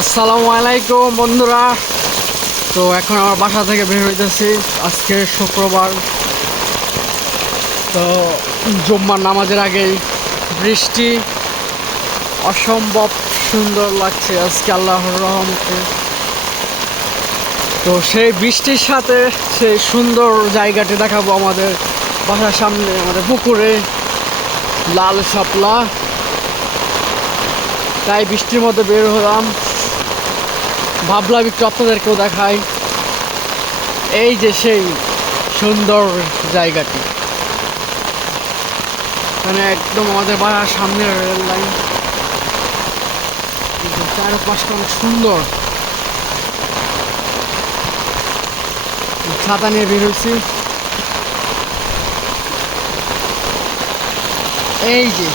আসসালামু আলাইকুম বন্ধুরা। তো এখন আমার বাসা থেকে বের হইতেছি। আজকে শুক্রবার, তো জুম্মার নামাজের আগেই বৃষ্টি অসম্ভব সুন্দর লাগছে আজকে আল্লাহর রহমতে। তো সেই বৃষ্টির সাথে সেই সুন্দর জায়গাটি দেখাবো আমাদের বাসার সামনে, আমাদের পুকুরে লাল শাপলা। তাই বৃষ্টির মধ্যে বের হলাম, ভাবলাম একটু আপনাদেরকেও দেখাই। এই যে সেই সুন্দর জায়গাটি, মানে একদম আমাদের বাড়ার সামনে রেল লাইন, চারপাশটা অনেক সুন্দর। ছাতা নিয়ে বের হয়েছি। এই যে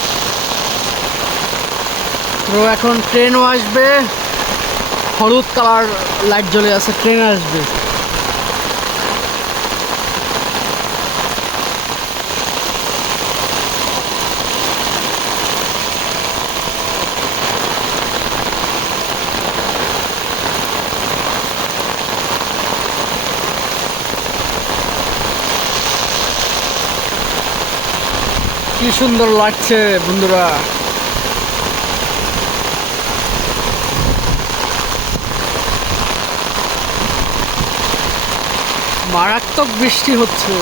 তো এখন ট্রেনও আসবে, হলুদ কালার লাইট জ্বলে আছে, ট্রেন আসবে। কি সুন্দর লাগছে বন্ধুরা। মারাত্মক বৃষ্টি হচ্ছে।